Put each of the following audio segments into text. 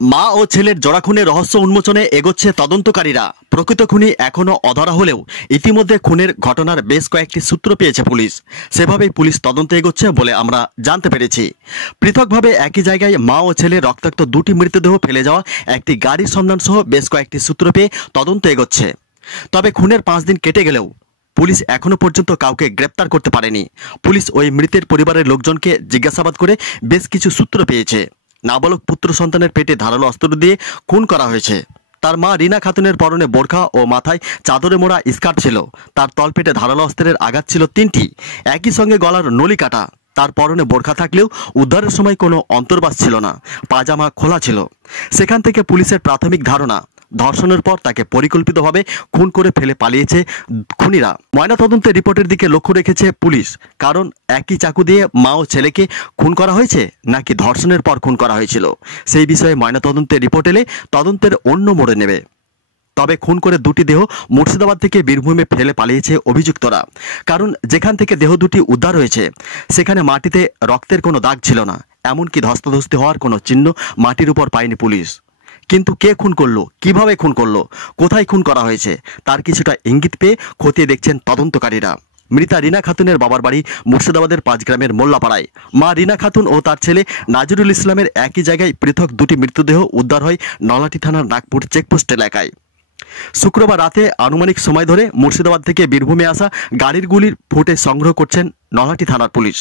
মা ও ছেলের জোড়া খুনের রহস্য উন্মোচনে এগোচ্ছে তদন্তকারীরা। প্রকৃত খুনি এখনও অধরা হলেও ইতিমধ্যে খুনের ঘটনার বেশ কয়েকটি সূত্র পেয়েছে পুলিশ। সেভাবেই পুলিশ তদন্তে এগোচ্ছে বলে আমরা জানতে পেরেছি। পৃথকভাবে একই জায়গায় মা ও ছেলের রক্তাক্ত দুটি মৃতদেহ ফেলে যাওয়া একটি গাড়ির সন্ধান সহ বেশ কয়েকটি সূত্র পেয়ে তদন্ত এগোচ্ছে। তবে খুনের 5 দিন কেটে গেলেও পুলিশ এখনো পর্যন্ত কাউকে গ্রেপ্তার করতে পারেনি। পুলিশ ওই মৃতের পরিবারের লোকজনকে জিজ্ঞাসাবাদ করে বেশ কিছু সূত্র পেয়েছে। নাবালক পুত্র সন্তানের পেটে ধারালো অস্ত্র দিয়ে খুন করা হয়েছে। তার মা রিনা খাতুনের পরনে বোরখা ও মাথায় চাদরে মোড়া স্কার্ট ছিল। তার তলপেটে ধারালো অস্ত্রের আঘাত ছিল 3টি, একই সঙ্গে গলার নলি কাটা। তার পরনে বোরখা থাকলেও উদ্ধারের সময় কোনো অন্তর্বাস ছিল না, পাজামা খোলা ছিল। সেখান থেকে পুলিশের প্রাথমিক ধারণা, ধর্ষণের পর তাকে পরিকল্পিতভাবে খুন করে ফেলে পালিয়েছে খুনিরা। ময়নাতদন্তের রিপোর্টের দিকে লক্ষ্য রেখেছে পুলিশ, কারণ একই চাকু দিয়ে মা ও ছেলেকে খুন করা হয়েছে নাকি ধর্ষণের পর খুন করা হয়েছিল, সেই বিষয়ে ময়নাতদন্তের রিপোর্ট এলে তদন্তের অন্য মোড়ে নেবে। তবে খুন করে দুটি দেহ মুর্শিদাবাদ থেকে বীরভূমে ফেলে পালিয়েছে অভিযুক্তরা। কারণ যেখান থেকে দেহ দুটি উদ্ধার হয়েছে সেখানে মাটিতে রক্তের কোনো দাগ ছিল না, এমনকি ধস্তাধস্তি হওয়ার কোনো চিহ্ন মাটির উপর পায়নি পুলিশ। কিন্তু কে খুন করলো, কিভাবে খুন করলো, কোথায় খুন করা হয়েছে তার কিছুটা ইঙ্গিত পেয়ে খতিয়ে দেখছেন তদন্তকারীরা। মৃতা রিনা খাতুনের বাবার বাড়ি মুর্শিদাবাদের 5 গ্রামের মোল্লাপাড়ায়। মা রিনা খাতুন ও তার ছেলে নাজিরুল ইসলামের একই জায়গায় পৃথক দুটি মৃতদেহ উদ্ধার হয় নলাটি থানার নাগপুর চেকপোস্ট এলাকায়। শুক্রবার রাতে আনুমানিক সময় ধরে মুর্শিদাবাদ থেকে বীরভূমে আসা গাড়ির গুলির ফুটেজ সংগ্রহ করছেন নলহাটি থানার পুলিশ।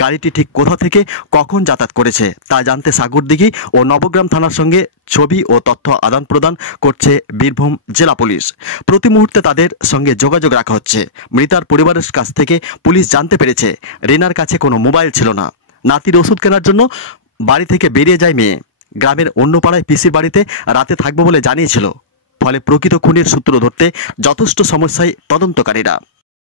গাড়িটি ঠিক কোথা থেকে কখন যাতায়াত করেছে তা জানতে সাগরদিঘি ও নবগ্রাম থানার সঙ্গে ছবি ও তথ্য আদান প্রদান করছে বীরভূম জেলা পুলিশ। প্রতি মুহূর্তে তাদের সঙ্গে যোগাযোগ রাখা হচ্ছে। মৃতার পরিবারের কাছ থেকে পুলিশ জানতে পেরেছে রিনার কাছে কোনো মোবাইল ছিল না। নাতির ওষুধ কেনার জন্য বাড়ি থেকে বেরিয়ে যায় মেয়ে। গ্রামের অন্য পাড়ায় পিসির বাড়িতে রাতে থাকবে বলে জানিয়েছিল। ফলে প্রকৃত খুনের সূত্র ধরতে যথেষ্ট সমস্যায় তদন্তকারীরা।